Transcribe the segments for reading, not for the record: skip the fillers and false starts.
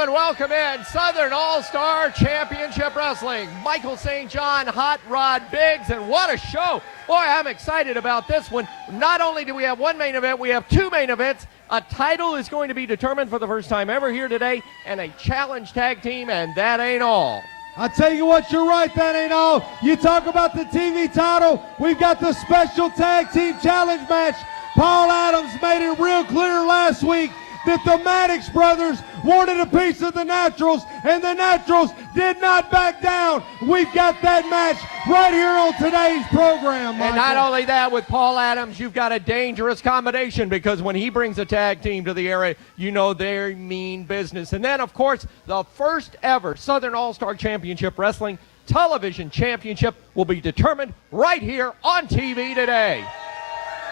gentlemen, welcome in Southern All-Star Championship Wrestling. Michael St. John, Hot Rod Biggs, and what a show. Boy, I'm excited about this one. Not only do we have one main event, we have two main events. A title is going to be determined for the first time ever here today, and a challenge tag team, and that ain't all. I tell you what, you're right, that ain't all. You talk about the TV title, we've got the special tag team challenge match. Paul Adams made it real clear last week that the Maddox brothers wanted a piece of the Naturals, and the Naturals did not back down. We've got that match right here on today's program, Michael. And not only that, with Paul Adams, you've got a dangerous combination, because when he brings a tag team to the area, you know they mean business. And then, of course, the first ever Southern All-Star Championship Wrestling Television Championship will be determined right here on TV today.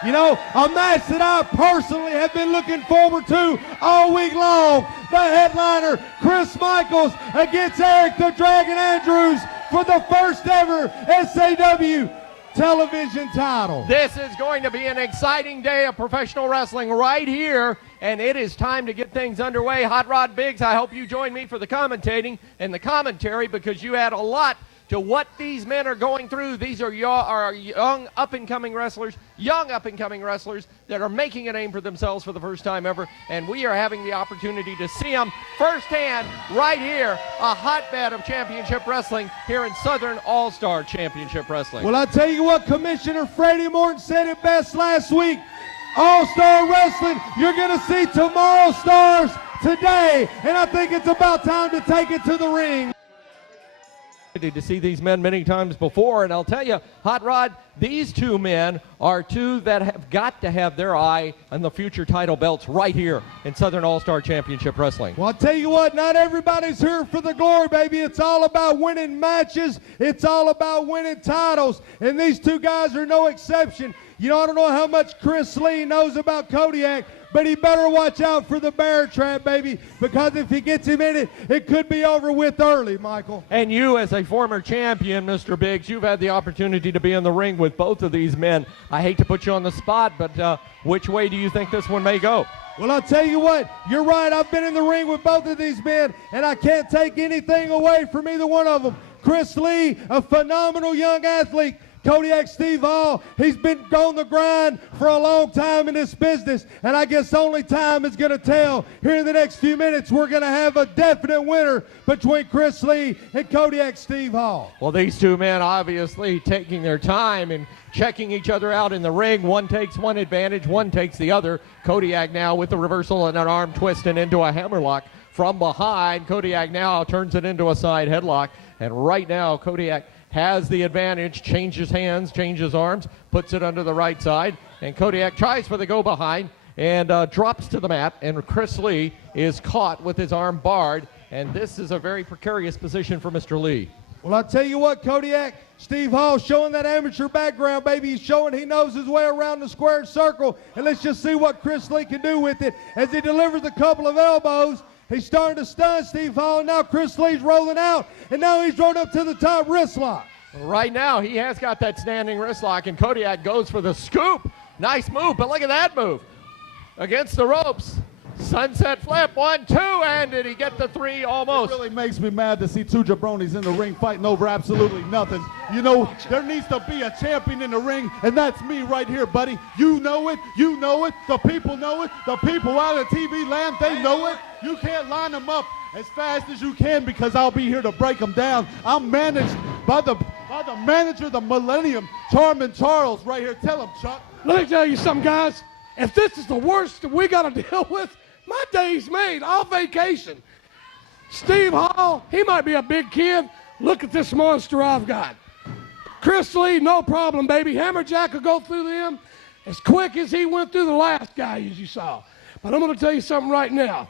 You know, a match that I personally have been looking forward to all week long. The headliner, Chris Michaels, against Eric the Dragon Andrews for the first ever SAW television title. This is going to be an exciting day of professional wrestling right here, and it is time to get things underway. Hot Rod Biggs, I hope you join me for the commentating and the commentary, because you add a lot to what these men are going through. These are young up-and-coming wrestlers that are making a name for themselves for the first time ever, and we are having the opportunity to see them firsthand right here, a hotbed of championship wrestling here in Southern All-Star Championship Wrestling. Well, I tell you what, Commissioner Freddie Morton said it best last week. All-Star Wrestling, you're going to see tomorrow's stars today, and I think it's about time to take it to the ring. To see these men many times before, and I'll tell you, Hot Rod, these two men are two that have got to have their eye on the future title belts right here in Southern All-Star Championship Wrestling. Well, I'll tell you what, not everybody's here for the glory, baby. It's all about winning matches. It's all about winning titles, and these two guys are no exception. You know, I don't know how much Chris Lee knows about Kodiak, but he better watch out for the bear trap, baby, because if he gets him in it, it could be over with early, Michael. And you, as a former champion, Mr. Biggs, you've had the opportunity to be in the ring with both of these men. I hate to put you on the spot, but which way do you think this one may go? Well, I'll tell you what, you're right. I've been in the ring with both of these men, and I can't take anything away from either one of them. Chris Lee, a phenomenal young athlete. Kodiak Steve Hall, he's been on the grind for a long time in this business, and I guess only time is going to tell. Here in the next few minutes, we're going to have a definite winner between Chris Lee and Kodiak Steve Hall. Well, these two men obviously taking their time and checking each other out in the ring. One takes one advantage, one takes the other. Kodiak now with the reversal and an arm twist and into a hammerlock from behind. Kodiak now turns it into a side headlock, and right now Kodiak has the advantage, changes hands, changes arms, puts it under the right side, and Kodiak tries for the go behind and drops to the mat, and Chris Lee is caught with his arm barred, and this is a very precarious position for Mr. Lee. Well, I'll tell you what, Kodiak, Steve Hall showing that amateur background, baby. He's showing he knows his way around the square circle, and let's just see what Chris Lee can do with it as he delivers a couple of elbows. He's starting to stun Steve Hall, and now Chris Lee's rolling out, and now he's rolled up to the top wrist lock. Right now, he has got that standing wrist lock, and Kodiak goes for the scoop. Nice move, but look at that move. Against the ropes. Sunset flip, 1, 2, and did he get the 3 almost? It really makes me mad to see two jabronis in the ring fighting over absolutely nothing. You know, there needs to be a champion in the ring, and that's me right here, buddy. You know it, the people know it, the people out of TV land, they know it. You can't line them up as fast as you can, because I'll be here to break them down. I'm managed by the manager of the Millennium, Charmin Charles, right here. Tell him, Chuck. Let me tell you something, guys. If this is the worst that we got to deal with, my day's made. I'll vacation. Steve Hall, he might be a big kid. Look at this monster I've got. Chris Lee, no problem, baby. Hammerjack will go through them as quick as he went through the last guy, as you saw. But I'm going to tell you something right now.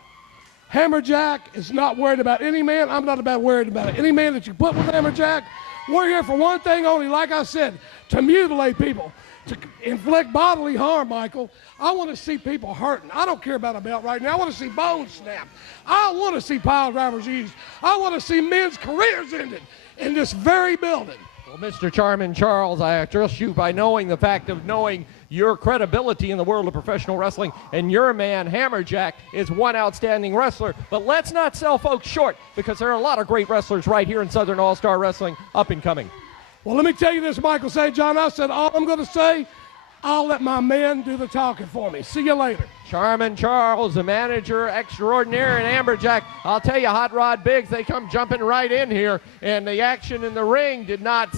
Hammerjack is not worried about any man. I'm not worried about any man that you put with Hammerjack. We're here for one thing only, like I said, to mutilate people, to inflict bodily harm, Michael. I want to see people hurting. I don't care about a belt right now. I want to see bones snapped. I want to see pile drivers used. I want to see men's careers ended in this very building. Well, Mr. Charmin Charles, I trust you by knowing the fact of knowing your credibility in the world of professional wrestling, and your man, Hammerjack, is one outstanding wrestler. But let's not sell folks short, because there are a lot of great wrestlers right here in Southern All-Star Wrestling up and coming. Well, let me tell you this, Michael St. John. I said all I'm going to say. I'll let my men do the talking for me. See you later. Charmin Charles, the manager extraordinaire, and Amberjack. I'll tell you, Hot Rod Biggs, they come jumping right in here, and the action in the ring did not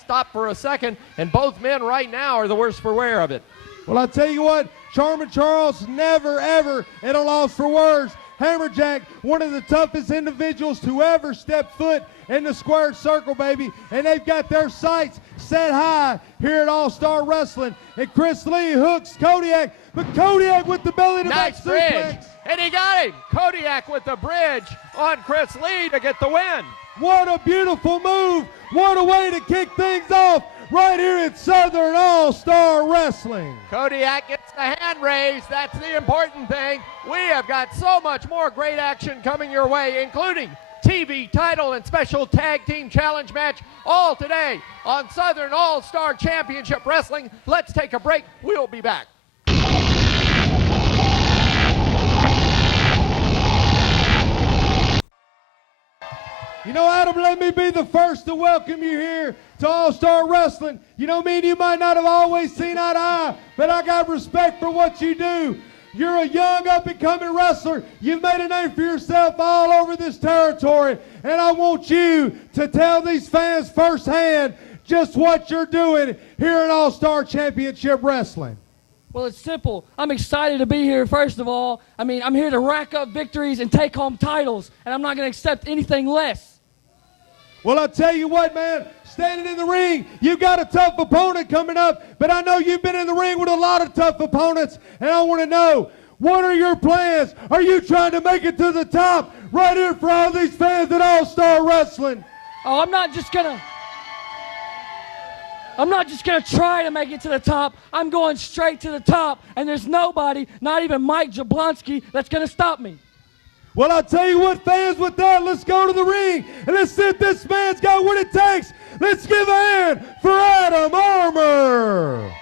stop for a second, and both men right now are the worst for wear of it. Well, I'll tell you what, Charmin Charles never, ever at a loss for words. Hammerjack, one of the toughest individuals to ever step foot in the squared circle, baby. And they've got their sights set high here at All-Star Wrestling. And Chris Lee hooks Kodiak, but Kodiak with the belly to back Nice bridge, suplex. and he got him. Kodiak with the bridge on Chris Lee to get the win. What a beautiful move. What a way to kick things off right here at Southern All-Star Wrestling. Kodiak gets the hand raised. That's the important thing. We have got so much more great action coming your way, including TV title and special tag team challenge match, all today on Southern All-Star Championship Wrestling. Let's take a break. We'll be back. You know, Adam, let me be the first to welcome you here to All-Star Wrestling. You know, me and you might not have always seen eye to eye, but I got respect for what you do. You're a young, up-and-coming wrestler. You've made a name for yourself all over this territory, and I want you to tell these fans firsthand just what you're doing here at All-Star Championship Wrestling. Well, it's simple. I'm excited to be here, first of all. I mean, I'm here to rack up victories and take home titles, and I'm not going to accept anything less. Well, I'll tell you what, man, standing in the ring, you've got a tough opponent coming up, but I know you've been in the ring with a lot of tough opponents, and I want to know, what are your plans? Are you trying to make it to the top right here for all these fans at All-Star Wrestling? Oh, I'm not just gonna try to make it to the top. I'm going straight to the top, and there's nobody, not even Mike Jablonski, that's going to stop me. Well, I'll tell you what, fans, with that, let's go to the ring, and let's see if this man's got what it takes. Let's give a hand for Adam Armour.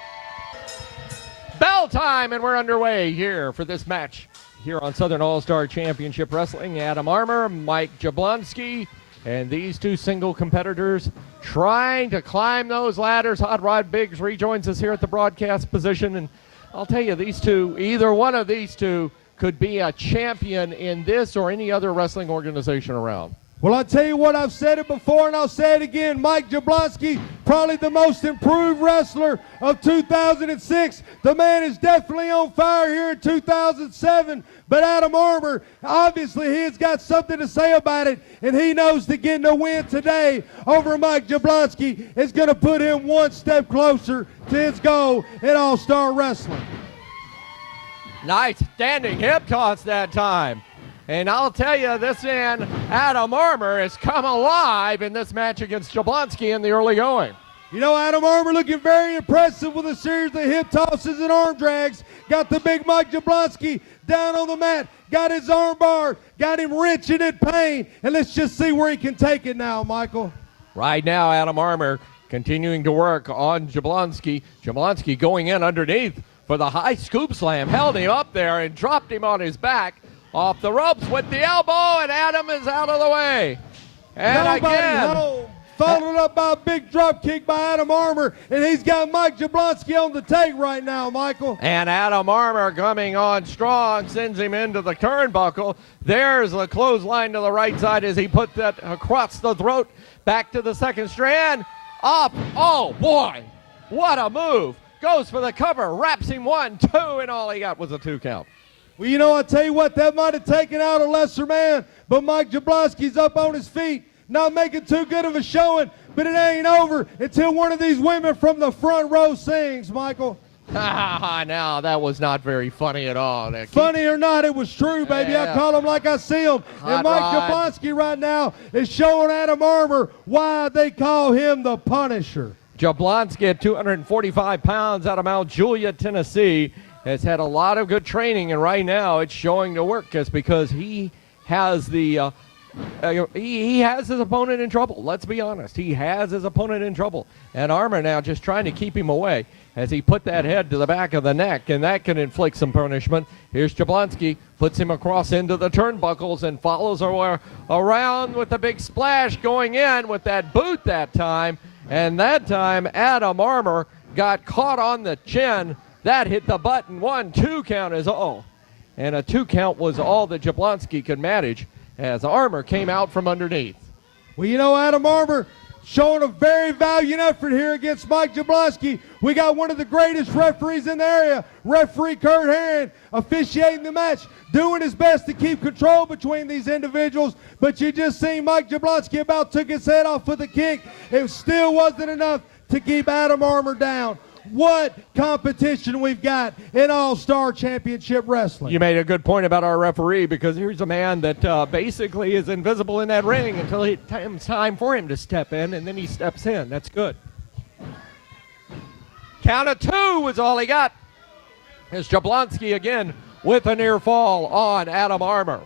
Bell time, and we're underway here for this match here on Southern All-Star Championship Wrestling. Adam Armour, Mike Jablonski, and these two single competitors trying to climb those ladders. Hot Rod Biggs rejoins us here at the broadcast position, and I'll tell you, these two, either one of these two could be a champion in this or any other wrestling organization around. Well, I'll tell you what, I've said it before and I'll say it again. Mike Jablonski, probably the most improved wrestler of 2006. The man is definitely on fire here in 2007. But Adam Armour, obviously he has got something to say about it, and he knows that getting a win today over Mike Jablonski is going to put him one step closer to his goal in All-Star Wrestling. Nice standing hip toss that time. And I'll tell you, this man, Adam Armour, has come alive in this match against Jablonski in the early going. You know, Adam Armour looking very impressive with a series of hip tosses and arm drags. Got the big Mike Jablonski down on the mat, got his arm bar, got him wrenching in pain. And let's just see where he can take it now, Michael. Right now, Adam Armour continuing to work on Jablonski. Jablonski going in underneath for the high scoop slam, held him up there and dropped him on his back. Off the ropes with the elbow, and Adam is out of the way. And Nobody again, home. Followed up by a big drop kick by Adam Armour, and he's got Mike Jablonski on the take right now, Michael. and Adam Armour coming on strong, sends him into the turnbuckle. There's the clothesline to the right side as he put that across the throat. Back to the second strand. Up. Oh, boy. What a move. Goes for the cover. Wraps him 1, 2, and all he got was a 2 count. Well, you know, I'll tell you what, that might have taken out a lesser man, but Mike Jablonski's up on his feet, not making too good of a showing, but it ain't over until one of these women from the front row sings, Michael. Now, that was not very funny at all. Funny or not, it was true, baby. Yeah. I call them like I see them. And Hot Mike Rod. Jablonski right now is showing Adam Armour why they call him the Punisher. Jablonski at 245 pounds out of Mount Juliet, Tennessee, has had a lot of good training, and right now it's showing to work just because he has the he has his opponent in trouble. Let's be honest. He has his opponent in trouble. And Armour now just trying to keep him away as he put that head to the back of the neck, and that can inflict some punishment. Here's Jablonski, puts him across into the turnbuckles and follows around with the big splash going in with that boot that time. And that time, Adam Armour got caught on the chin. That hit the button. 1-2 count is all. And a 2 count was all that Jablonski could manage as Armour came out from underneath. Well, you know, Adam Armour showing a very valiant effort here against Mike Jablonski. We got one of the greatest referees in the area, referee Kurt Herring, officiating the match, doing his best to keep control between these individuals. But you just seen Mike Jablonski about took his head off with a kick. It still wasn't enough to keep Adam Armour down. What competition we've got in All-Star Championship Wrestling. You made a good point about our referee, because here's a man that basically is invisible in that ring until it's time for him to step in, and then he steps in. That's good. Count of 2 was all he got. As Jablonski again with a near fall on Adam Armour.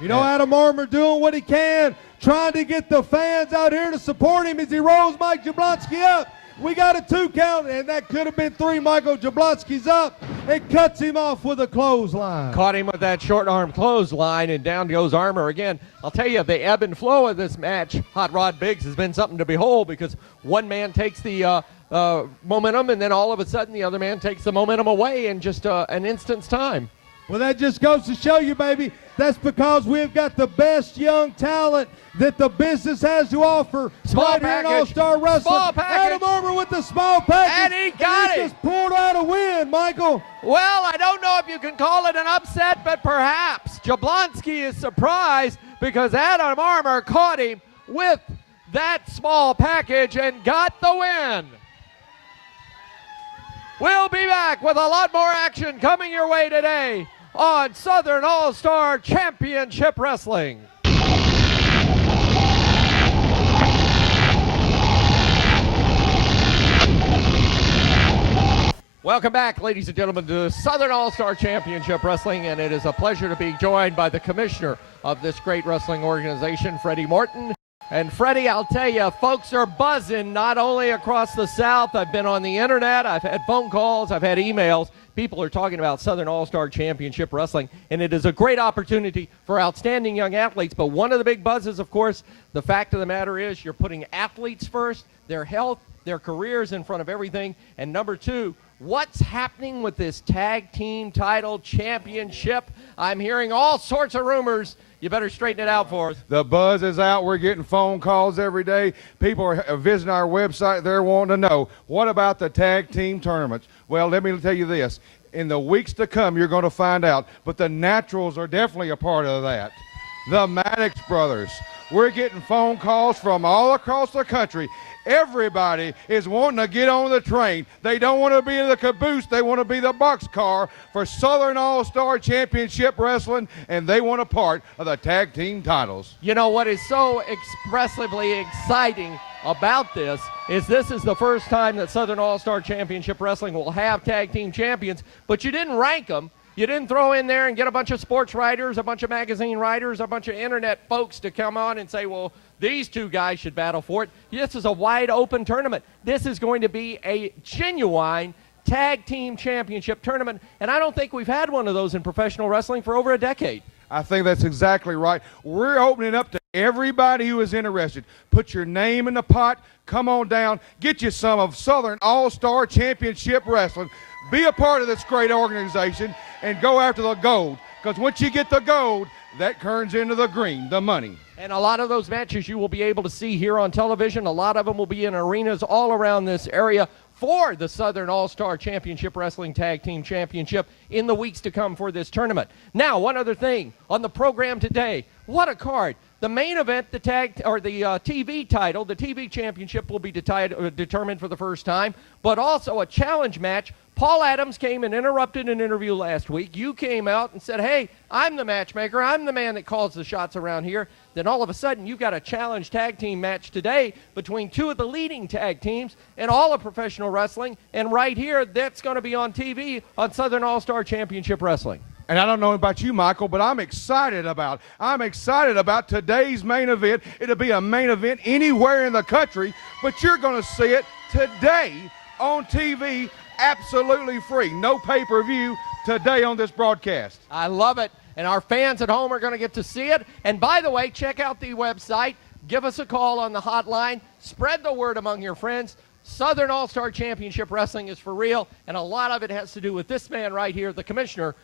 You know, Adam Armour doing what he can, trying to get the fans out here to support him as he rolls Mike Jablonski up. We got a 2 count, and that could have been 3. Michael Jablonski's up and cuts him off with a clothesline. Caught him with that short arm clothesline, and down goes Armour again. I'll tell you, the ebb and flow of this match, Hot Rod Biggs, has been something to behold, because one man takes the momentum, and then all of a sudden the other man takes the momentum away in just an instant's time. Well, that just goes to show you, baby, that's because we've got the best young talent that the business has to offer right here in All-Star Wrestling. Small package. Adam Armour with the small package. And he got it. Just pulled out a win, Michael. Well, I don't know if you can call it an upset, but perhaps. Jablonski is surprised because Adam Armour caught him with that small package and got the win. We'll be back with a lot more action coming your way today on Southern All-Star Championship Wrestling. Welcome back, ladies and gentlemen, to Southern All-Star Championship Wrestling, and it is a pleasure to be joined by the commissioner of this great wrestling organization, Freddie Morton. And Freddie, I'll tell you, folks are buzzing not only across the South. I've been on the internet, I've had phone calls, I've had emails. People are talking about Southern All-Star Championship Wrestling, and it is a great opportunity for outstanding young athletes. But one of the big buzzes, of course, the fact of the matter is you're putting athletes first, their health, their careers in front of everything. And number 2, what's happening with this tag team title championship? I'm hearing all sorts of rumors. You better straighten it out for us. The buzz is out. We're getting phone calls every day. People are visiting our website. They're wanting to know, what about the tag team tournaments? Well, let me tell you this. In the weeks to come, you're going to find out. But the Naturals are definitely a part of that. The Maddox brothers. We're getting phone calls from all across the country. Everybody is wanting to get on the train. They don't want to be in the caboose. They want to be the boxcar for Southern All-Star Championship Wrestling, and they want a part of the tag team titles. You know what is so expressively exciting about this is the first time that Southern All-Star Championship Wrestling will have tag team champions, but you didn't rank them. You didn't throw in there and get a bunch of sports writers, a bunch of magazine writers, a bunch of internet folks to come on and say, well, these 2 guys should battle for it. This is a wide open tournament. This is going to be a genuine tag team championship tournament, and I don't think we've had one of those in professional wrestling for over a decade. I think that's exactly right. We're opening up to everybody who is interested. Put your name in the pot. Come on down. Get you some of Southern All-Star Championship Wrestling. Be a part of this great organization and go after the gold. Because once you get the gold, that turns into the green, the money. And a lot of those matches you will be able to see here on television. A lot of them will be in arenas all around this area for the Southern All-Star Championship Wrestling Tag Team Championship in the weeks to come for this tournament. Now, one other thing on the program today. What a card. The main event, the TV title, the TV championship will be determined for the first time, but also a challenge match. Paul Adams came and interrupted an interview last week. You came out and said, hey, I'm the matchmaker. I'm the man that calls the shots around here. Then all of a sudden, you've got a challenge tag team match today between 2 of the leading tag teams in all of professional wrestling. And right here, that's going to be on TV on Southern All-Star Championship Wrestling. And I don't know about you, Michael, but I'm excited about today's main event. It'll be a main event anywhere in the country, but you're going to see it today on TV, absolutely free. No pay-per-view today on this broadcast. I love it. And our fans at home are going to get to see it. And by the way, check out the website. Give us a call on the hotline. Spread the word among your friends. Southern All-Star Championship Wrestling is for real, and a lot of it has to do with this man right here, the commissioner,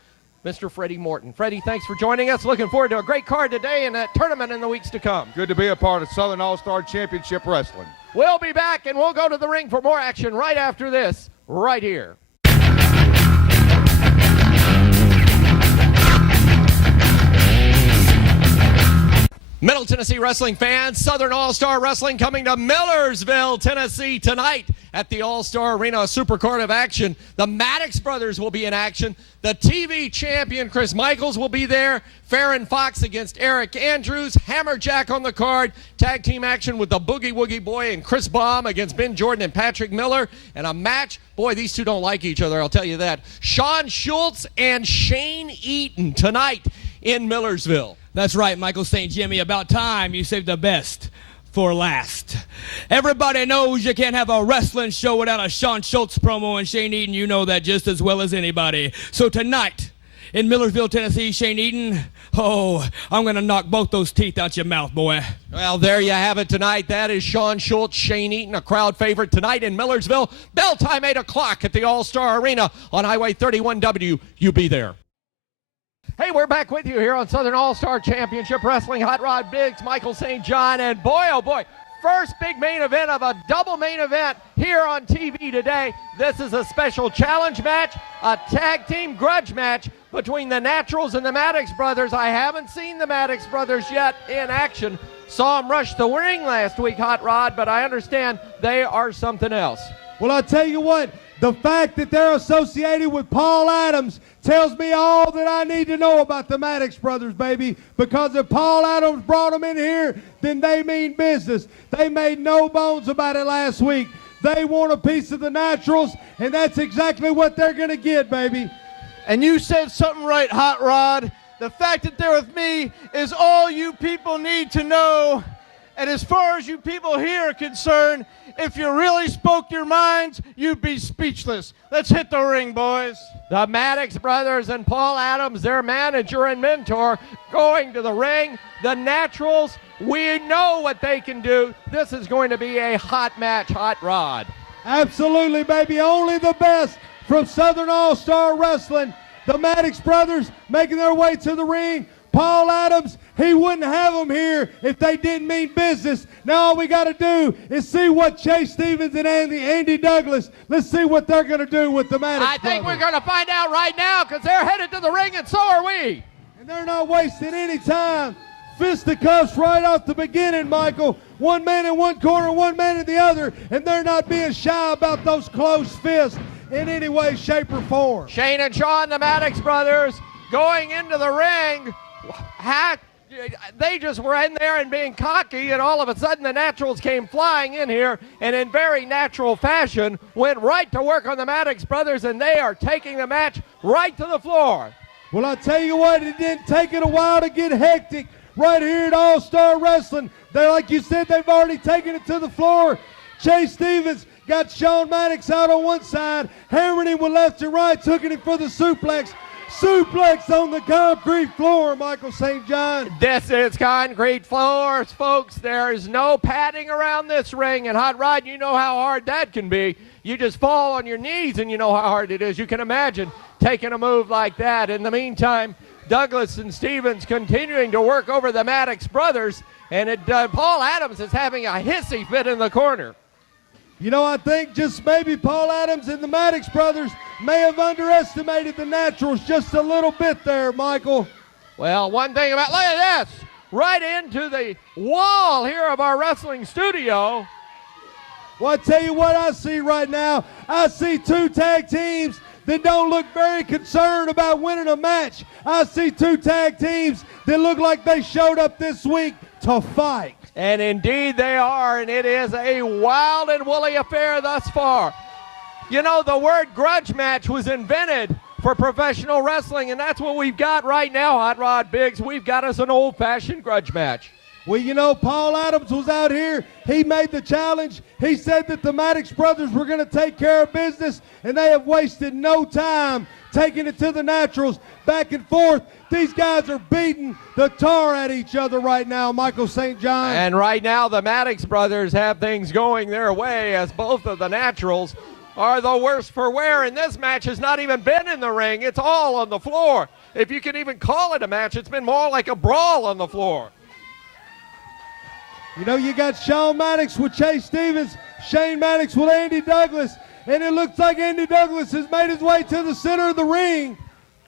Mr. Freddie Morton. Freddie, thanks for joining us. Looking forward to a great card today and that tournament in the weeks to come. Good to be a part of Southern All-Star Championship Wrestling. We'll be back, and we'll go to the ring for more action right after this, right here. Middle Tennessee wrestling fans, Southern All-Star Wrestling coming to Millersville, Tennessee tonight at the All-Star Arena, a supercard of action. The Maddox brothers will be in action. The TV champion, Chris Michaels, will be there. Farron Fox against Eric Andrews. Hammerjack on the card. Tag team action with the Boogie Woogie Boy and Chris Baum against Ben Jordan and Patrick Miller. And a match, boy, these two don't like each other, I'll tell you that. Sean Schultz and Shane Eaton tonight in Millersville. That's right, Michael St. Jimmy. About time you saved the best for last. Everybody knows you can't have a wrestling show without a Sean Schultz promo, and Shane Eaton, you know that just as well as anybody. So tonight in Millersville, Tennessee, Shane Eaton, oh, I'm going to knock both those teeth out your mouth, boy. Well, there you have it tonight. That is Sean Schultz, Shane Eaton, a crowd favorite tonight in Millersville. Bell time 8 o'clock at the All-Star Arena on Highway 31W. You be there. Hey, we're back with you here on Southern All-Star Championship Wrestling. Hot Rod Biggs, Michael St. John, and boy, oh boy, first big main event of a double main event here on TV today. This is a special challenge match, a tag team grudge match between the Naturals and the Maddox brothers. I haven't seen the Maddox brothers yet in action. Saw them rush the ring last week, Hot Rod, but I understand they are something else. Well, I'll tell you what, the fact that they're associated with Paul Adams tells me all that I need to know about the Maddox brothers, baby. Because if Paul Adams brought them in here, then they mean business. They made no bones about it last week. They want a piece of the Naturals, and that's exactly what they're going to get, baby. And you said something right, Hot Rod. The fact that they're with me is all you people need to know. And as far as you people here are concerned, if you really spoke your minds, you'd be speechless. Let's hit the ring, boys. The Maddox brothers and Paul Adams, their manager and mentor, going to the ring. The Naturals, we know what they can do. This is going to be a hot match, Hot Rod. Absolutely, baby. Only the best from Southern All-Star Wrestling. The Maddox brothers making their way to the ring. Paul Adams, he wouldn't have them here if they didn't mean business. Now all we got to do is see what Chase Stevens and Andy Douglas, let's see what they're going to do with the Maddox I think brothers. we're going to find out right now because they're headed to the ring and so are we. And they're not wasting any time. Fisticuffs right off the beginning, Michael. One man in one corner, one man in the other, and they're not being shy about those closed fists in any way, shape, or form. Shane and Sean, the Maddox brothers, going into the ring. They just were in there and being cocky, and all of a sudden the Naturals came flying in here and in very natural fashion went right to work on the Maddox brothers, and they are taking the match right to the floor. Well, I tell you what, it didn't take it a while to get hectic right here at All-Star Wrestling. They, like you said, they've already taken it to the floor. Chase Stevens got Sean Maddox out on one side, hammering him with left and right, took him for the suplex. Suplex on the concrete floor, Michael St. John. This is concrete floors, folks. There's no padding around this ring. And Hot Rod, you know how hard that can be. You just fall on your knees and you know how hard it is. You can imagine taking a move like that. In the meantime, Douglas and Stevens continuing to work over the Maddox brothers. And Paul Adams is having a hissy fit in the corner. You know, I think just maybe Paul Adams and the Maddox brothers may have underestimated the Naturals just a little bit there, Michael. Well, one thing about, look at this, right into the wall here of our wrestling studio. Well, I tell you what I see right now. I see two tag teams that don't look very concerned about winning a match. I see two tag teams that look like they showed up this week to fight. And indeed they are, and it is a wild and woolly affair thus far. You know, the word grudge match was invented for professional wrestling, and that's what we've got right now, Hot Rod Biggs. We've got us an old-fashioned grudge match. Well, you know, Paul Adams was out here. He made the challenge. He said that the Maddox brothers were going to take care of business, and they have wasted no time taking it to the Naturals, back and forth. These guys are beating the tar at each other right now, Michael St. John. And right now, the Maddox brothers have things going their way, as both of the Naturals are the worst for wear, and this match has not even been in the ring. It's all on the floor. If you can even call it a match, it's been more like a brawl on the floor. You know, you got Sean Maddox with Chase Stevens, Shane Maddox with Andy Douglas, and it looks like Andy Douglas has made his way to the center of the ring.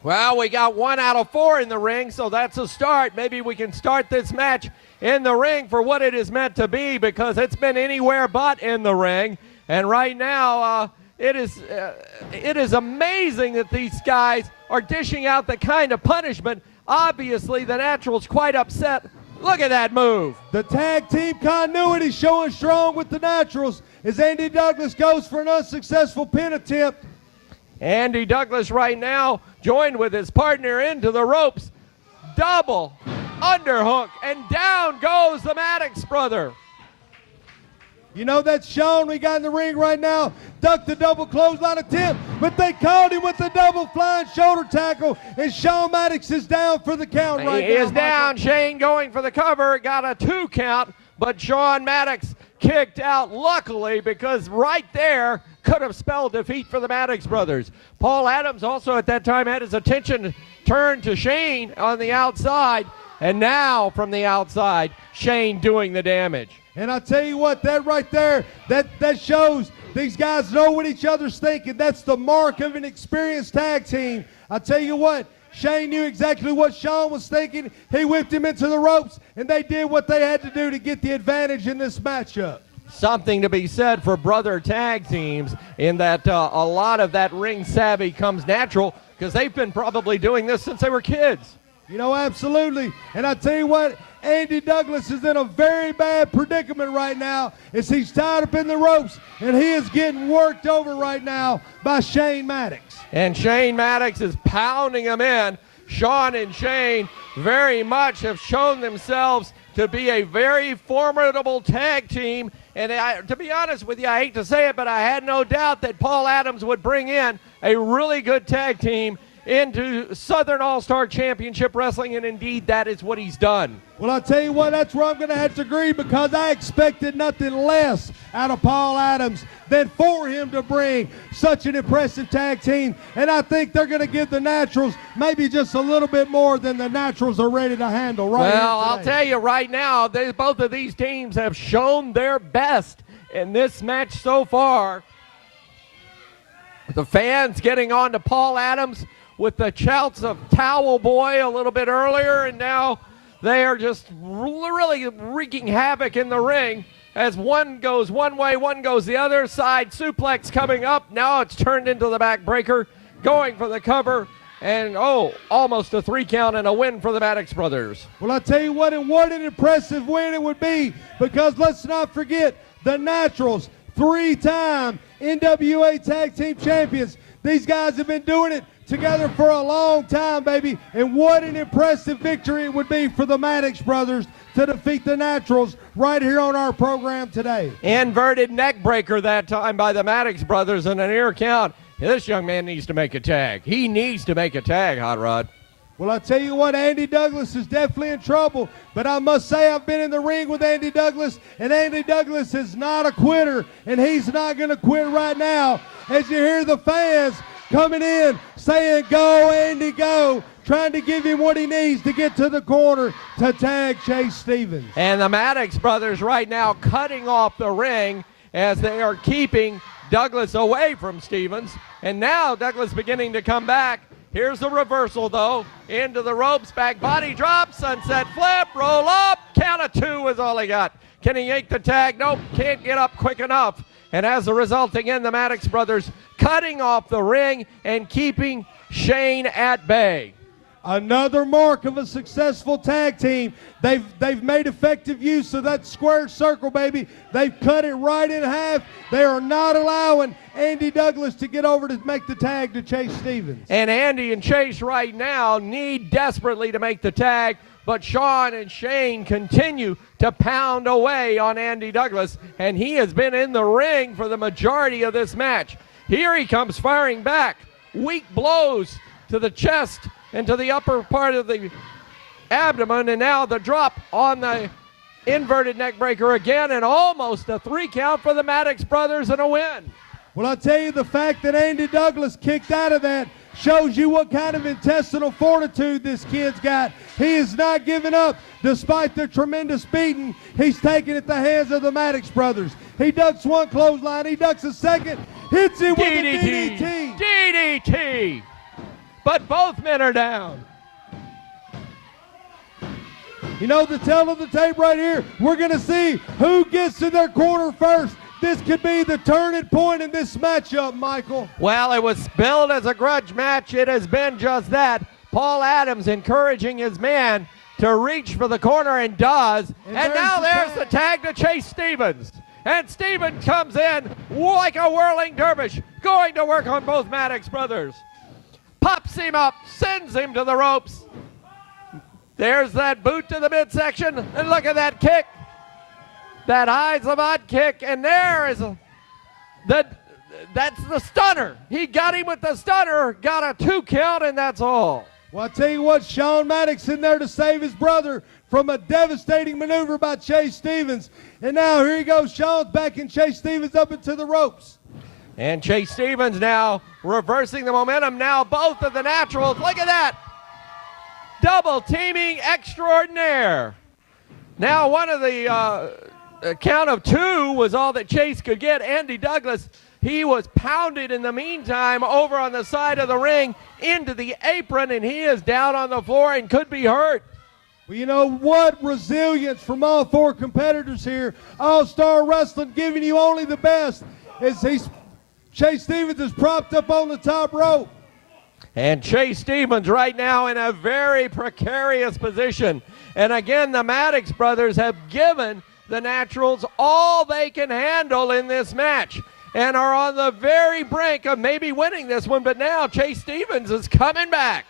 Well, we got 1 out of 4 in the ring, so that's a start. Maybe we can start this match in the ring for what it is meant to be, because it's been anywhere but in the ring. And right now, it is amazing that these guys are dishing out the kind of punishment. Obviously, the Naturals quite upset. Look at that move. The tag team continuity showing strong with the Naturals as Andy Douglas goes for an unsuccessful pin attempt. Andy Douglas right now joined with his partner into the ropes. Double underhook, and down goes the Maddox brother. You know, that's Sean we got in the ring right now. Ducked the double clothesline attempt, but they caught him with the double flying shoulder tackle, and Sean Maddox is down for the count right now. He is down. Shane going for the cover. Got a 2 count, but Sean Maddox kicked out, luckily, because right there could have spelled defeat for the Maddox brothers. Paul Adams also at that time had his attention turned to Shane on the outside, and now from the outside, Shane doing the damage. And I tell you what, that right there, that shows these guys know what each other's thinking. That's the mark of an experienced tag team. I tell you what, Shane knew exactly what Sean was thinking. He whipped him into the ropes, and they did what they had to do to get the advantage in this matchup. Something to be said for brother tag teams in that a lot of that ring savvy comes natural, because they've been probably doing this since they were kids. You know, absolutely. And I tell you what, Andy Douglas is in a very bad predicament right now as he's tied up in the ropes, and he is getting worked over right now by Shane Maddox. And Shane Maddox is pounding him in. Sean and Shane very much have shown themselves to be a very formidable tag team. And to be honest with you, I hate to say it, but I had no doubt that Paul Adams would bring in a really good tag team into Southern All-Star Championship Wrestling, and indeed that is what he's done. Well, I'll tell you what, that's where I'm going to have to agree, because I expected nothing less out of Paul Adams than for him to bring such an impressive tag team, and I think they're going to give the Naturals maybe just a little bit more than the Naturals are ready to handle right here Well, I'll today. tell you right now, both of these teams have shown their best in this match so far. The fans getting on to Paul Adams with the shouts of Towel Boy a little bit earlier, and now they are just really wreaking havoc in the ring as one goes one way, one goes the other. Side suplex coming up. Now it's turned into the backbreaker, going for the cover, and almost a 3 count and a win for the Maddox brothers. Well, I'll tell you what, and what an impressive win it would be, because let's not forget the Naturals, 3-time NWA Tag Team Champions. These guys have been doing it together for a long time, baby, and what an impressive victory it would be for the Maddox brothers to defeat the Naturals right here on our program today. Inverted neck breaker that time by the Maddox brothers and an ear count. This young man needs to make a tag. He needs to make a tag, Hot Rod. Well, I tell you what, Andy Douglas is definitely in trouble, but I must say I've been in the ring with Andy Douglas, and Andy Douglas is not a quitter, and he's not going to quit right now. As you hear the fans coming in saying, "Go, Andy, go," trying to give him what he needs to get to the corner to tag Chase Stevens. And the Maddox brothers right now cutting off the ring as they are keeping Douglas away from Stevens. And now Douglas beginning to come back. Here's the reversal, though. Into the ropes, back body drop, sunset flip, roll up. Count of 2 is all he got. Can he yank the tag? Nope, can't get up quick enough. And as a result, again, the Maddox brothers cutting off the ring and keeping Shane at bay. Another mark of a successful tag team. They've made effective use of that square circle, baby. They've cut it right in half. They are not allowing Andy Douglas to get over to make the tag to Chase Stevens. And Andy and Chase right now need desperately to make the tag, but Shawn and Shane continue to pound away on Andy Douglas, and he has been in the ring for the majority of this match. Here he comes firing back. Weak blows to the chest and to the upper part of the abdomen, and now the drop on the inverted neck breaker again, and almost a 3 count for the Maddox brothers and a win. Well, I'll tell you, the fact that Andy Douglas kicked out of that shows you what kind of intestinal fortitude this kid's got. He is not giving up despite the tremendous beating he's taken at the hands of the Maddox brothers. He ducks one clothesline, he ducks a second, hits him with a DDT. DDT! But both men are down. You know, the tell of the tape right here, we're going to see who gets to their corner first. This could be the turning point in this matchup, Michael. Well, it was billed as a grudge match. It has been just that. Paul Adams encouraging his man to reach for the corner, and does. And now there's the tag to Chase Stevens. And Stevens comes in like a whirling dervish, going to work on both Maddox brothers. Pops him up, sends him to the ropes. There's that boot to the midsection, and look at that kick. That Eisenbahn kick, and there is that's the stunner. He got him with the stunner, got a 2 count, and that's all. Well, I tell you what, Shawn Maddox in there to save his brother from a devastating maneuver by Chase Stevens. And now here he goes, Shawn's backing Chase Stevens up into the ropes. And Chase Stevens now reversing the momentum. Now both of the Naturals, look at that. Double teaming extraordinaire. Now one of the count of 2 was all that Chase could get. Andy Douglas, he was pounded in the meantime over on the side of the ring into the apron, and he is down on the floor and could be hurt. Well, you know what? Resilience from all 4 competitors here. All-Star Wrestling giving you only the best as Chase Stevens is propped up on the top rope. And Chase Stevens right now in a very precarious position. And again, the Maddox brothers have given the Naturals all they can handle in this match and are on the very brink of maybe winning this one. But now Chase Stevens is coming back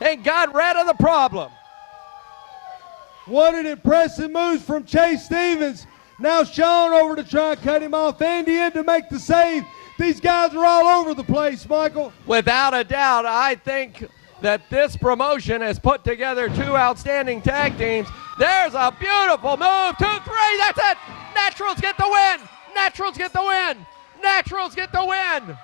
and got rid of the problem. What an impressive move from Chase Stevens. Now Shawn over to try and cut him off. Andy in to make the save. These guys are all over the place, Michael. Without a doubt, I think that this promotion has put together 2 outstanding tag teams. There's a beautiful move. 2, 3, that's it. Naturals get the win. Naturals get the win. Naturals get the win.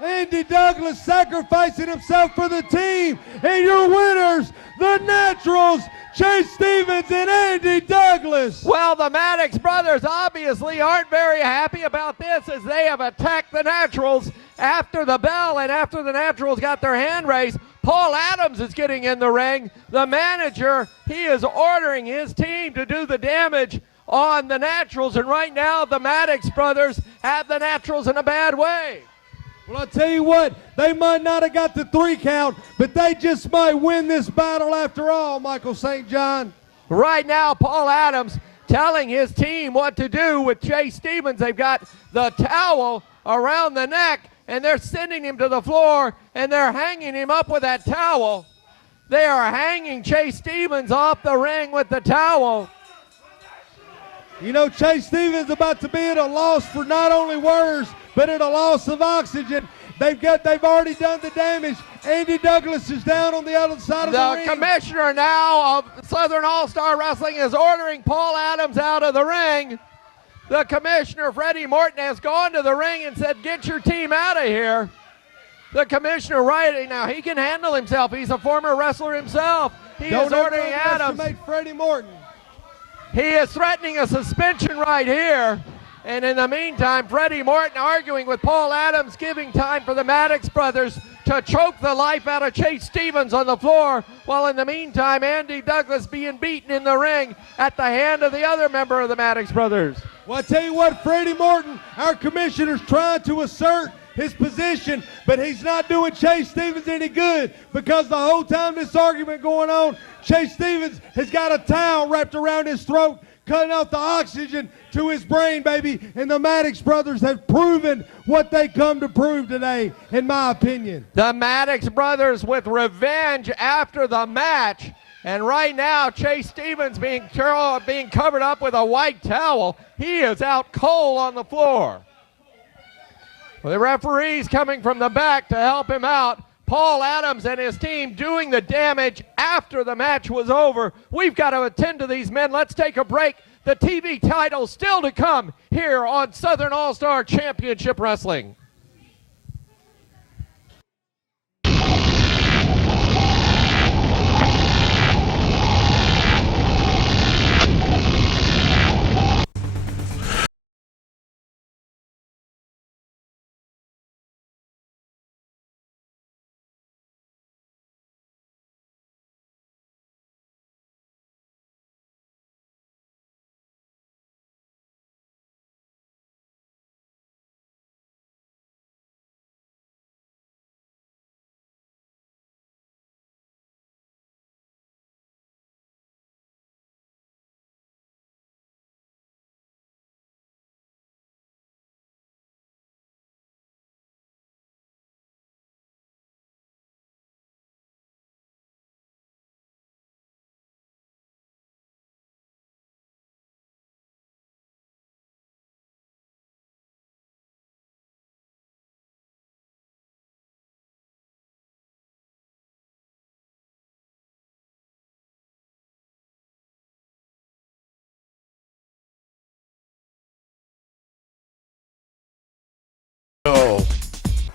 Andy Douglas sacrificing himself for the team. And your winners, the Naturals, Chase Stevens and Andy Douglas. Well, the Maddox brothers obviously aren't very happy about this, as they have attacked the Naturals after the bell and after the Naturals got their hand raised. Paul Adams is getting in the ring. The manager, he is ordering his team to do the damage on the Naturals, and right now the Maddox brothers have the Naturals in a bad way. Well, I'll tell you what, they might not have got the 3 count, but they just might win this battle after all, Michael St. John. Right now, Paul Adams telling his team what to do with Chase Stevens. They've got the towel around the neck, and they're sending him to the floor, and they're hanging him up with that towel. They are hanging Chase Stevens off the ring with the towel. You know, Chase Stevens about to be at a loss for not only words, but at a loss of oxygen. They've already done the damage. Andy Douglas is down on the other side of the ring. The commissioner now of Southern All-Star Wrestling is ordering Paul Adams out of the ring. The commissioner, Freddie Morton, has gone to the ring and said, get your team out of here. The commissioner, right now, he can handle himself. He's a former wrestler himself. He is ordering Adams. Freddie Morton. He is threatening a suspension right here. And in the meantime, Freddie Morton arguing with Paul Adams, giving time for the Maddox brothers to choke the life out of Chase Stevens on the floor, while in the meantime, Andy Douglas being beaten in the ring at the hand of the other member of the Maddox brothers. Well, I tell you what, Freddie Morton, our commissioner's trying to assert his position, but he's not doing Chase Stevens any good because the whole time this argument going on, Chase Stevens has got a towel wrapped around his throat, cutting off the oxygen to his brain, baby. And the Maddox brothers have proven what they come to prove today, in my opinion. The Maddox brothers with revenge after the match. And right now, Chase Stevens being covered up with a white towel. He is out cold on the floor. Well, the referee's coming from the back to help him out. Paul Adams and his team doing the damage after the match was over. We've got to attend to these men. Let's take a break. The TV title still to come here on Southern All-Star Championship Wrestling.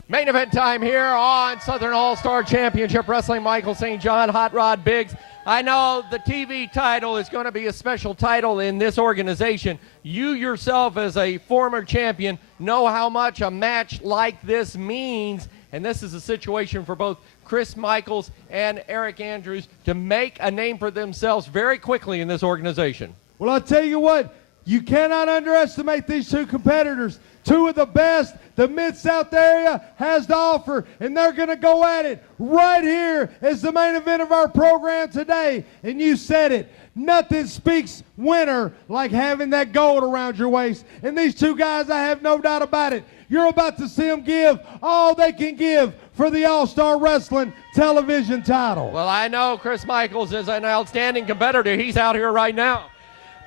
Main event time here on Southern All-Star Championship Wrestling. Michael St. John, Hot Rod Biggs. I know the TV title is going to be a special title in this organization. You yourself, as a former champion, know how much a match like this means. And this is a situation for both Chris Michaels and Eric Andrews to make a name for themselves very quickly in this organization. Well, I'll tell you what, you cannot underestimate these two competitors. Two of the best the Mid-South area has to offer, and they're going to go at it right here as the main event of our program today. And you said it, nothing speaks winner like having that gold around your waist. And these two guys, I have no doubt about it, you're about to see them give all they can give for the All-Star Wrestling television title. Well, I know Chris Michaels is an outstanding competitor. He's out here right now.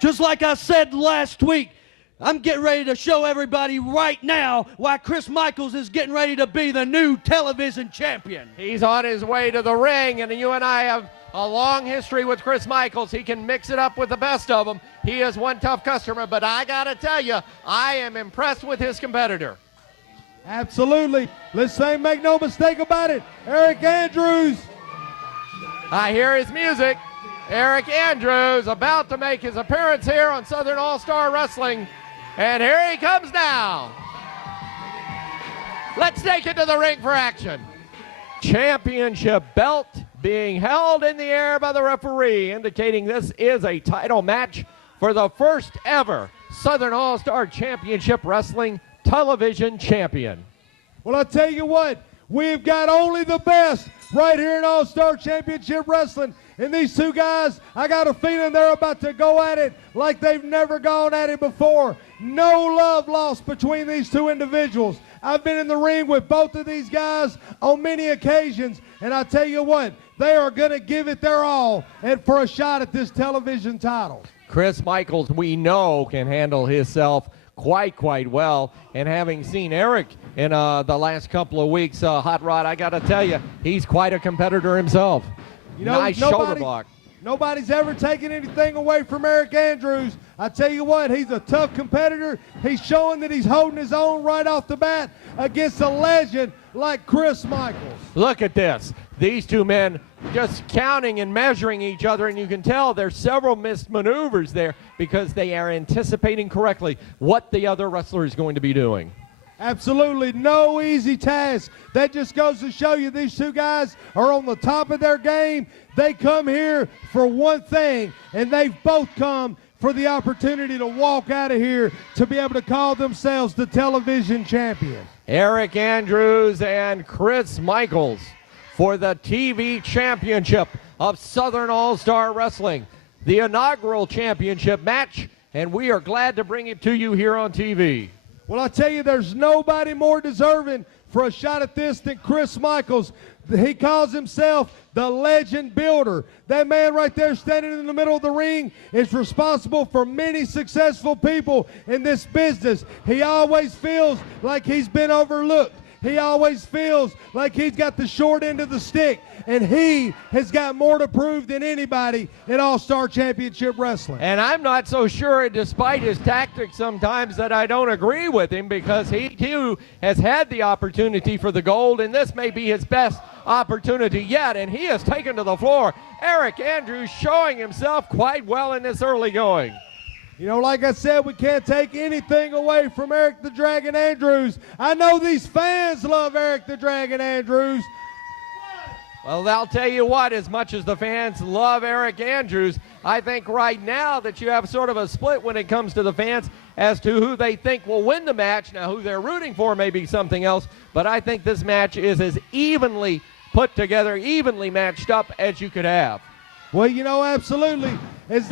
Just like I said last week, I'm getting ready to show everybody right now why Chris Michaels is getting ready to be the new television champion. He's on his way to the ring, and you and I have a long history with Chris Michaels. He can mix it up with the best of them. He is one tough customer, but I got to tell you, I am impressed with his competitor. Absolutely. Let's say, make no mistake about it, Eric Andrews. I hear his music. Eric Andrews about to make his appearance here on Southern All-Star Wrestling. And here he comes now. Let's take it to the ring for action. Championship belt being held in the air by the referee, indicating this is a title match for the first ever Southern All-Star Championship Wrestling television champion. Well, I'll tell you what, we've got only the best right here in All-Star Championship Wrestling. And these two guys, I got a feeling they're about to go at it like they've never gone at it before. No love lost between these two individuals. I've been in the ring with both of these guys on many occasions, and I tell you what, they are going to give it their all and for a shot at this television title. Chris Michaels, we know, can handle himself quite well, and having seen Eric in the last couple of weeks, Hot Rod, I got to tell you, he's quite a competitor himself. You know, nice shoulder block. Nobody's ever taken anything away from Eric Andrews. I tell you what, he's a tough competitor. He's showing that he's holding his own right off the bat against a legend like Chris Michaels. Look at this. These two men just counting and measuring each other, and you can tell there's several missed maneuvers there because they are anticipating correctly what the other wrestler is going to be doing. Absolutely no easy task. That just goes to show you these two guys are on the top of their game. They come here for one thing, and they've both come for the opportunity to walk out of here to be able to call themselves the television champion. Eric Andrews and Chris Michaels for the TV championship of Southern All-Star Wrestling, the inaugural championship match, and we are glad to bring it to you here on TV. Well, I tell you, there's nobody more deserving for a shot at this than Chris Michaels. He calls himself the Legend Builder. That man right there standing in the middle of the ring is responsible for many successful people in this business. He always feels like he's been overlooked. He always feels like he's got the short end of the stick, and he has got more to prove than anybody in All-Star Championship Wrestling. And I'm not so sure, despite his tactics sometimes, that I don't agree with him, because he too has had the opportunity for the gold, and this may be his best opportunity yet, and he has taken to the floor. Eric Andrews showing himself quite well in this early going. You know, like I said, we can't take anything away from Eric the Dragon Andrews. I know these fans love Eric the Dragon Andrews. Well, I'll tell you what, as much as the fans love Eric Andrews, I think right now that you have sort of a split when it comes to the fans as to who they think will win the match. Now, who they're rooting for may be something else, but I think this match is as evenly put together, evenly matched up as you could have. Well, you know, absolutely. As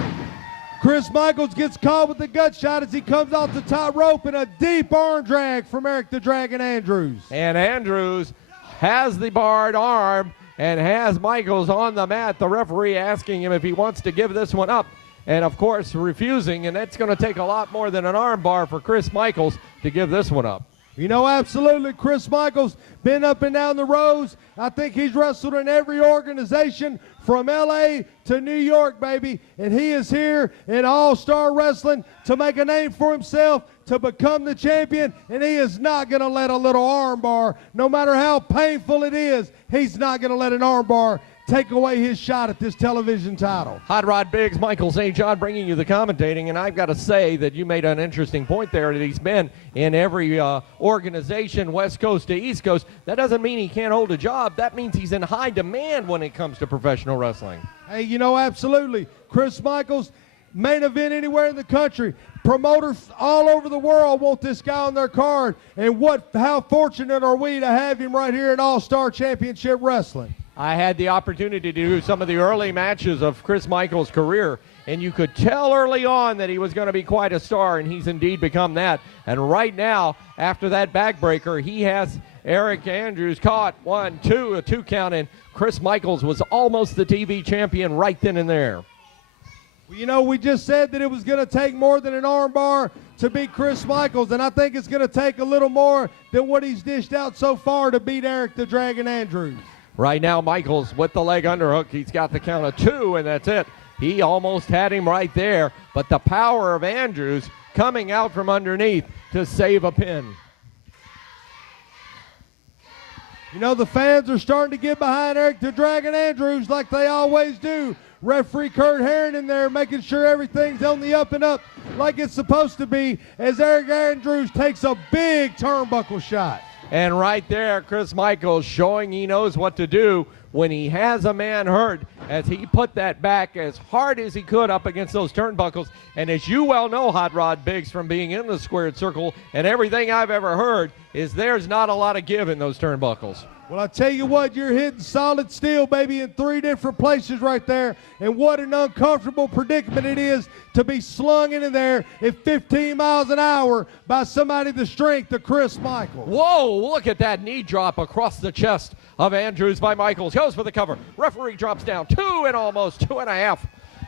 Chris Michaels gets caught with the gut shot as he comes off the top rope, and a deep arm drag from Eric the Dragon Andrews. And Andrews has the barred arm and has Michaels on the mat. The referee asking him if he wants to give this one up, and of course refusing, and that's going to take a lot more than an arm bar for Chris Michaels to give this one up. You know, absolutely, Chris Michaels been up and down the roads. I think he's wrestled in every organization from L.A. to New York, baby. And he is here in All-Star Wrestling to make a name for himself, to become the champion. And he is not going to let a little arm bar, no matter how painful it is, he's not going to let an arm bar take away his shot at this television title. Hot Rod Biggs, Michael St. John bringing you the commentating, and I've got to say that you made an interesting point there, that he's been in every organization, West Coast to East Coast. That doesn't mean he can't hold a job. That means he's in high demand when it comes to professional wrestling. Hey, you know, absolutely. Chris Michaels, main event anywhere in the country. Promoters all over the world want this guy on their card, and how fortunate are we to have him right here in All-Star Championship Wrestling. I had the opportunity to do some of the early matches of Chris Michaels' career, and you could tell early on that he was going to be quite a star, and he's indeed become that. And right now, after that backbreaker, he has Eric Andrews caught. 1, 2, a 2 count, and Chris Michaels was almost the TV champion right then and there. Well, you know, we just said that it was going to take more than an armbar to beat Chris Michaels, and I think it's going to take a little more than what he's dished out so far to beat Eric the Dragon Andrews. Right now, Michaels with the leg underhook. He's got the count of 2, and that's it. He almost had him right there, but the power of Andrews coming out from underneath to save a pin. You know, the fans are starting to get behind Eric the Dragon Andrews like they always do. Referee Kurt Herron in there making sure everything's on the up and up like it's supposed to be, as Eric Andrews takes a big turnbuckle shot. And right there, Chris Michaels showing he knows what to do when he has a man hurt, as he put that back as hard as he could up against those turnbuckles. And as you well know, Hot Rod Biggs, from being in the squared circle, and everything I've ever heard is there's not a lot of give in those turnbuckles. Well, I tell you what, you're hitting solid steel, baby, in 3 different places right there. And what an uncomfortable predicament it is to be slung into there at 15 miles an hour by somebody the strength of Chris Michaels. Whoa, look at that knee drop across the chest of Andrews by Michaels. Goes for the cover. Referee drops down 2 and almost 2.5.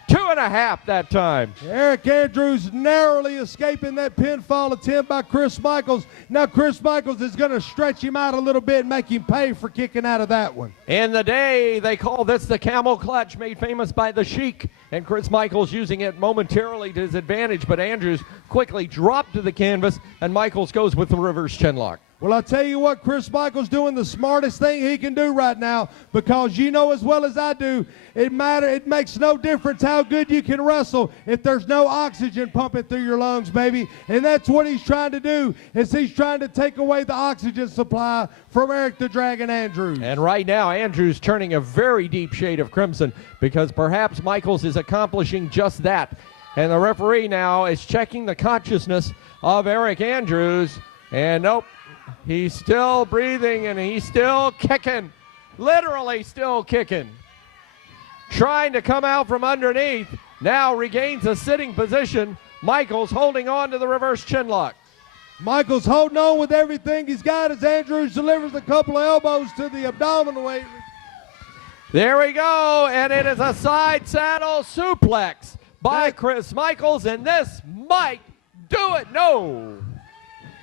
2.5 that time. Eric Andrews narrowly escaping that pinfall attempt by Chris Michaels. Now Chris Michaels is going to stretch him out a little bit and make him pay for kicking out of that one. In the day, they call this the camel clutch, made famous by the Sheik, and Chris Michaels using it momentarily to his advantage, but Andrews quickly dropped to the canvas, and Michaels goes with the reverse chinlock. Well, I'll tell you what, Chris Michaels doing the smartest thing he can do right now, because you know as well as I do, it makes no difference how good you can wrestle if there's no oxygen pumping through your lungs, baby. And that's what he's trying to do, is he's trying to take away the oxygen supply from Eric the Dragon Andrews. And right now, Andrews turning a very deep shade of crimson, because perhaps Michaels is accomplishing just that. And the referee now is checking the consciousness of Eric Andrews. And nope, he's still breathing and he's still kicking. Literally still kicking. Trying to come out from underneath. Now regains a sitting position. Michaels holding on to the reverse chin lock. Michaels holding on with everything he's got as Andrews delivers a couple of elbows to the abdominal area. There we go, and it is a side saddle suplex by Chris Michaels, and this might do it. No.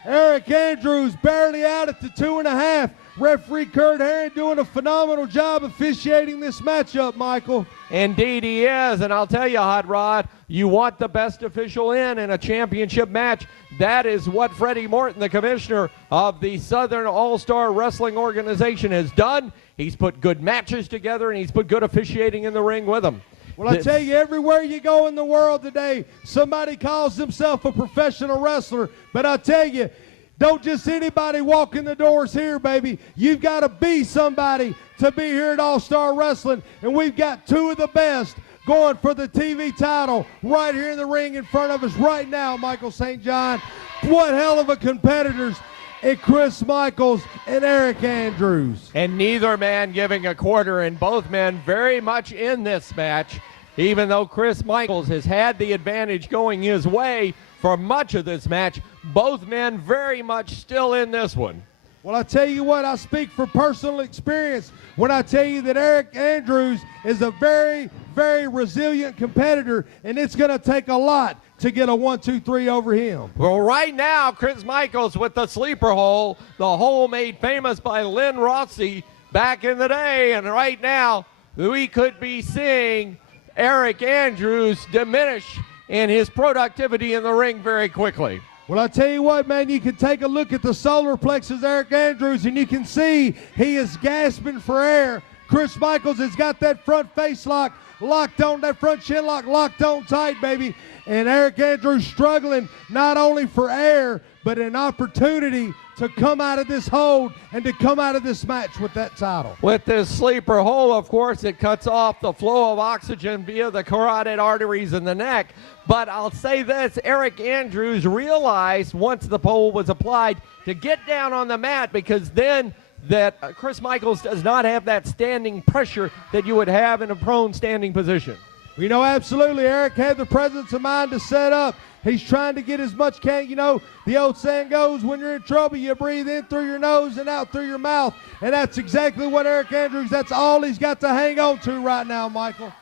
Eric Andrews barely out at the 2.5. Referee Kurt Herring doing a phenomenal job officiating this matchup, Michael. Indeed he is, and I'll tell you, Hot Rod, you want the best official in a championship match. That is what Freddie Morton, the commissioner of the Southern All-Star Wrestling Organization, has done. He's put good matches together, and he's put good officiating in the ring with them. Well, I tell you, everywhere you go in the world today, somebody calls himself a professional wrestler. But I tell you, don't just anybody walk in the doors here, baby. You've got to be somebody to be here at All-Star Wrestling. And we've got two of the best going for the TV title right here in the ring in front of us right now, Michael St. John. What hell of a competitors in Chris Michaels and Eric Andrews. And neither man giving a quarter, and both men very much in this match, even though Chris Michaels has had the advantage going his way for much of this match. Both men very much still in this one. Well, I tell you what, I speak from personal experience when I tell you that Eric Andrews is a very, very resilient competitor, and it's going to take a lot to get a 1-2-3 over him. Well, right now, Chris Michaels with the sleeper hole, the hole made famous by Lynn Rossi back in the day, and right now we could be seeing Eric Andrews diminish in his productivity in the ring very quickly. Well, I tell you what, man, you can take a look at the solar plexus, Eric Andrews, and you can see he is gasping for air. Chris Michaels has got that front face lock locked on, that front chin lock locked on tight, baby. And Eric Andrews struggling not only for air, but an opportunity to come out of this hold and to come out of this match with that title. With this sleeper hole, of course, it cuts off the flow of oxygen via the carotid arteries in the neck. But I'll say this, Eric Andrews realized once the pole was applied to get down on the mat, because then that Chris Michaels does not have that standing pressure that you would have in a prone standing position. You know, absolutely, Eric had the presence of mind to set up. He's trying to get as much you know, the old saying goes, when you're in trouble, you breathe in through your nose and out through your mouth. And that's exactly what Eric Andrews, that's all he's got to hang on to right now, Michael.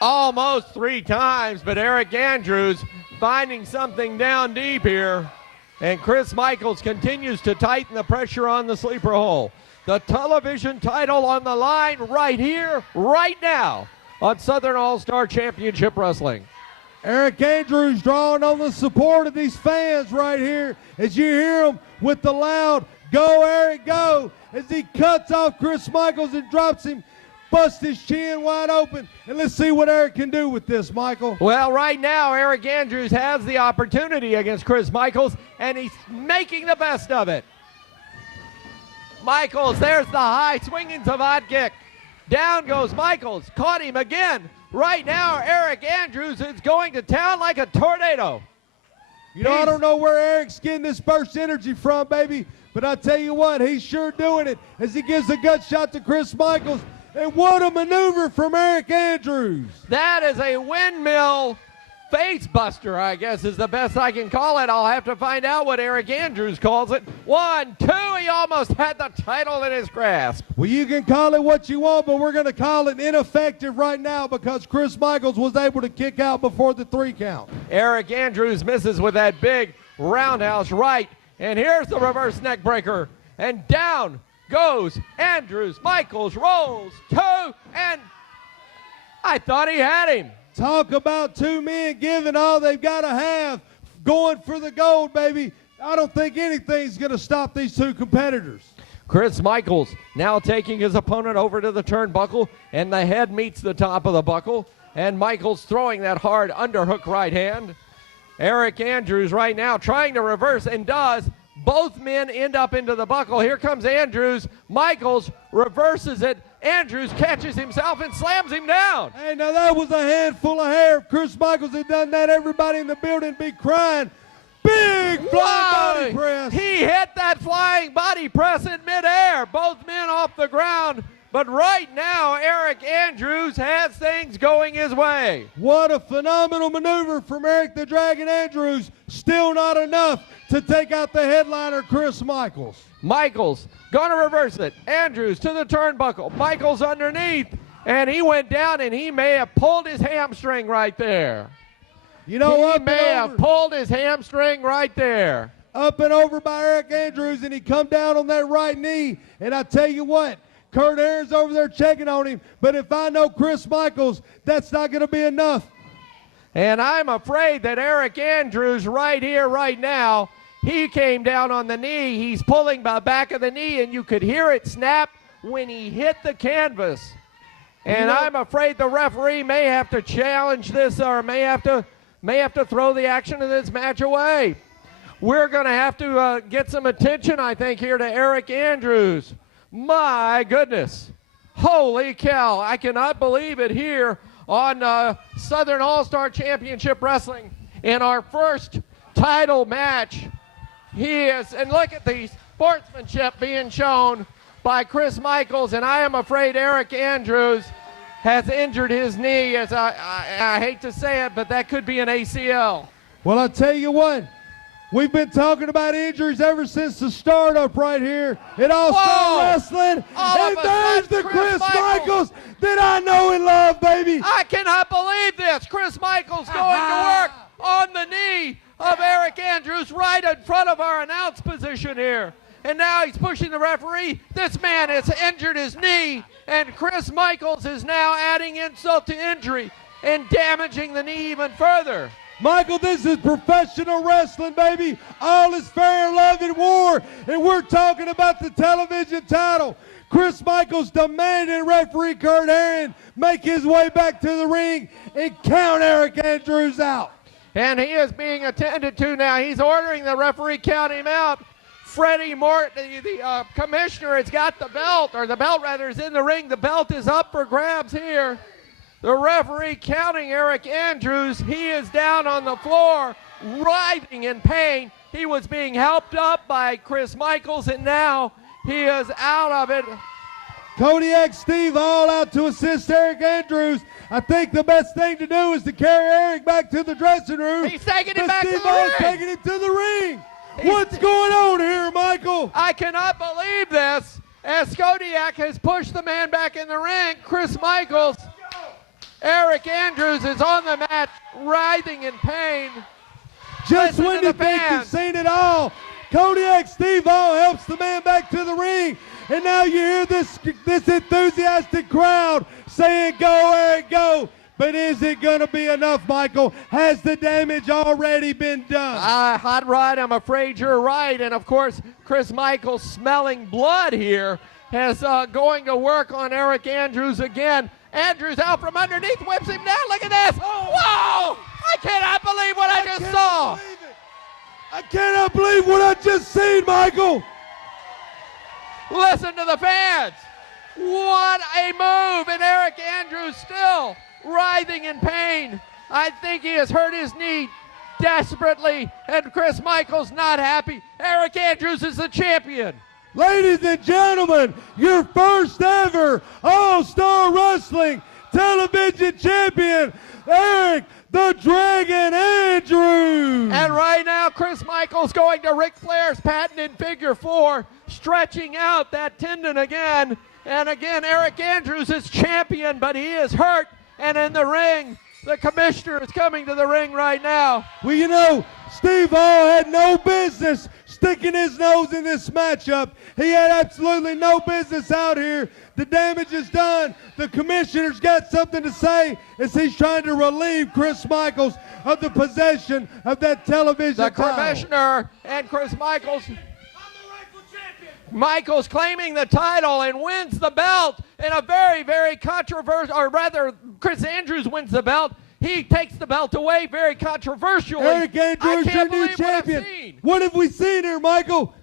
Almost 3 times, but Eric Andrews finding something down deep here. And Chris Michaels continues to tighten the pressure on the sleeper hole. The television title on the line right here, right now on Southern All-Star Championship Wrestling. Eric Andrews drawing on the support of these fans right here as you hear him with the loud, "Go Eric, go," as he cuts off Chris Michaels and drops him, busts his chin wide open. And let's see what Eric can do with this, Michael. Well, right now, Eric Andrews has the opportunity against Chris Michaels, and he's making the best of it. Michaels, there's the high swinging savate kick. Down goes Michaels, caught him again. Right now, Eric Andrews is going to town like a tornado. You know, I don't know where Eric's getting this burst energy from, baby, but I tell you what, he's sure doing it as he gives a gut shot to Chris Michaels. And what a maneuver from Eric Andrews. That is a windmill face buster, I guess is the best I can call it. I'll have to find out what Eric Andrews calls it. 1, 2, he almost had the title in his grasp. Well, you can call it what you want, but we're going to call it ineffective right now because Chris Michaels was able to kick out before the 3 count. Eric Andrews misses with that big roundhouse right, and here's the reverse neck breaker, and down goes Andrews. Michaels rolls 2, and I thought he had him. Talk about 2 men giving all they've got to have, going for the gold, baby. I don't think anything's going to stop these 2 competitors. Chris Michaels now taking his opponent over to the turnbuckle, and the head meets the top of the buckle, and Michaels throwing that hard underhook right hand. Eric Andrews right now trying to reverse, and does, Both men end up into the buckle. Here comes Andrews. Michaels reverses it. Andrews catches himself and slams him down. Hey, now that was a handful of hair. If Chris Michaels had done that, everybody in the building would be crying. Big flying body press. He hit that flying body press in midair. Both men off the ground. But right now, Eric Andrews has things going his way. What a phenomenal maneuver from Eric the Dragon Andrews. Still not enough to take out the headliner, Chris Michaels. Michaels going to reverse it. Andrews to the turnbuckle. Michaels underneath. And he went down and he may have pulled his hamstring right there. You know what? He may have pulled his hamstring right there. Up and over by Eric Andrews, and he come down on that right knee. And I tell you what, Kurt Aaron's over there checking on him. But if I know Chris Michaels, that's not going to be enough. And I'm afraid that Eric Andrews right here, right now, he came down on the knee. He's pulling the back of the knee, and you could hear it snap when he hit the canvas. And I'm afraid the referee may have to challenge this, or may have to throw the action of this match away. We're going to have to get some attention, I think, here to Eric Andrews. My goodness. Holy cow. I cannot believe it here on Southern All-Star Championship Wrestling in our first title match. And look at the sportsmanship being shown by Chris Michaels, and I am afraid Eric Andrews has injured his knee. As I hate to say it, but that could be an ACL. Well, I tell you what, we've been talking about injuries ever since the startup right here at All-Star Wrestling. And there's the Chris Michaels that I know and love, baby. I cannot believe this. Chris Michaels going to work on the knee of Eric Andrews right in front of our announce position here. And now he's pushing the referee. This man has injured his knee, and Chris Michaels is now adding insult to injury and damaging the knee even further. Michael, this is professional wrestling, baby. All is fair, love, and war. And we're talking about the television title. Chris Michaels demanding referee Kurt Aaron make his way back to the ring and count Eric Andrews out. And he is being attended to now. He's ordering the referee count him out. Freddie Morton, the commissioner, has got the belt, or the belt rather is in the ring. The belt is up for grabs here. The referee counting Eric Andrews. He is down on the floor, writhing in pain. He was being helped up by Chris Michaels, and now he is out of it. Kodiak Steve Hall out to assist Eric Andrews. I think the best thing to do is to carry Eric back to the dressing room. He's taking him back to the Steve Hall's ring. taking him to the ring. What's going on here, Michael? I cannot believe this. As Kodiak has pushed the man back in the ring, Chris Michaels, Eric Andrews is on the mat, writhing in pain. Just Listen when to you the think fans. you've seen it all, Kodiak Steve Hall helps the man back to the ring. And now you hear this enthusiastic crowd saying, "Go, Eric, go." But is it going to be enough, Michael? Has the damage already been done? Hot Rod, I'm afraid you're right. And, of course, Chris Michaels smelling blood here is going to work on Eric Andrews again. Andrews out from underneath, whips him down. Look at this. Whoa! I cannot believe what I just saw. I cannot believe what I just seen, Michael. Listen to the fans. What a move. And Eric Andrews still writhing in pain. I think he has hurt his knee desperately, and Chris Michaels not happy. Eric Andrews is the champion. Ladies and gentlemen, your first ever All-Star Wrestling television champion, Eric the Dragon Andrews. And right now, Chris Michaels going to Ric Flair's patented figure 4, stretching out that tendon again. And again, Eric Andrews is champion, but he is hurt. And in the ring, the commissioner is coming to the ring right now. Well, you know, Steve Hall had no business sticking his nose in this matchup. He had absolutely no business out here. The damage is done. The commissioner's got something to say as he's trying to relieve Chris Michaels of the possession of that television title. The commissioner and Chris Michaels. Michaels claiming the title and wins the belt in a very, very controversial, or rather, Chris Andrews wins the belt. He takes the belt away, very controversial. Eric Andrews, your new champion. What have we seen here, Michael?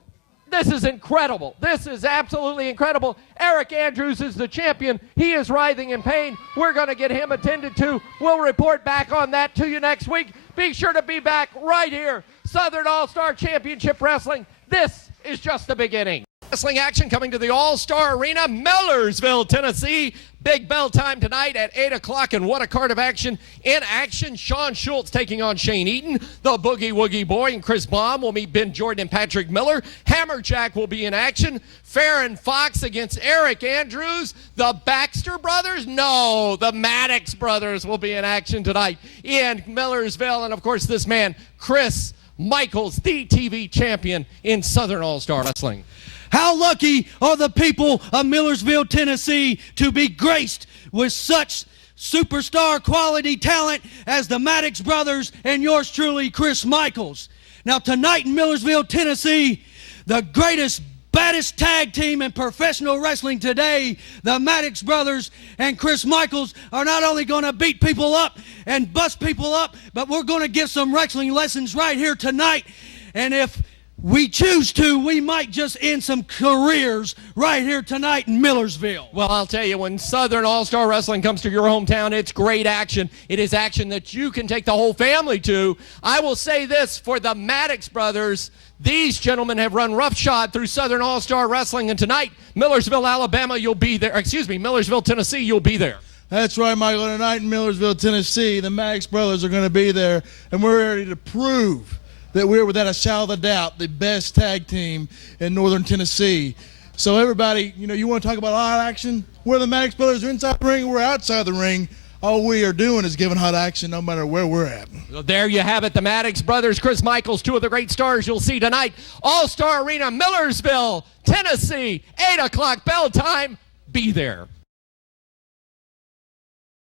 This is incredible. This is absolutely incredible. Eric Andrews is the champion. He is writhing in pain. We're going to get him attended to. We'll report back on that to you next week. Be sure to be back right here. Southern All-Star Championship Wrestling. This is just the beginning. Wrestling action coming to the All-Star Arena, Millersville, Tennessee. Big bell time tonight at 8 o'clock, and what a card of action. In action, Shawn Schultz taking on Shane Eaton. The Boogie Woogie Boy and Chris Baum will meet Ben Jordan and Patrick Miller. Hammerjack will be in action. Farron Fox against Eric Andrews. The Baxter brothers? No, the Maddox brothers will be in action tonight in Millersville. And, of course, this man, Chris Michaels, the TV champion in Southern All-Star Wrestling. How lucky are the people of Millersville, Tennessee, to be graced with such superstar quality talent as the Maddox brothers and yours truly, Chris Michaels. Now tonight in Millersville, Tennessee, the greatest, baddest tag team in professional wrestling today, the Maddox brothers and Chris Michaels, are not only going to beat people up and bust people up, but we're going to give some wrestling lessons right here tonight. And if we choose to, we might just end some careers right here tonight in Millersville. Well, I'll tell you, when Southern All-Star Wrestling comes to your hometown, it's great action. It is action that you can take the whole family to. I will say this for the Maddox brothers. These gentlemen have run roughshod through Southern All-Star Wrestling, and tonight, Millersville, Alabama, you'll be there. Excuse me, Millersville, Tennessee, you'll be there. That's right, Michael. Tonight in Millersville, Tennessee, the Maddox brothers are going to be there, and we're ready to prove that we're, without a shadow of a doubt, the best tag team in Northern Tennessee. So everybody, you want to talk about hot action? We're the Maddox brothers are inside the ring, we're outside the ring. All we are doing is giving hot action no matter where we're at. Well, there you have it, the Maddox brothers, Chris Michaels, two of the great stars you'll see tonight. All-Star Arena, Millersville, Tennessee, 8 o'clock bell time. Be there.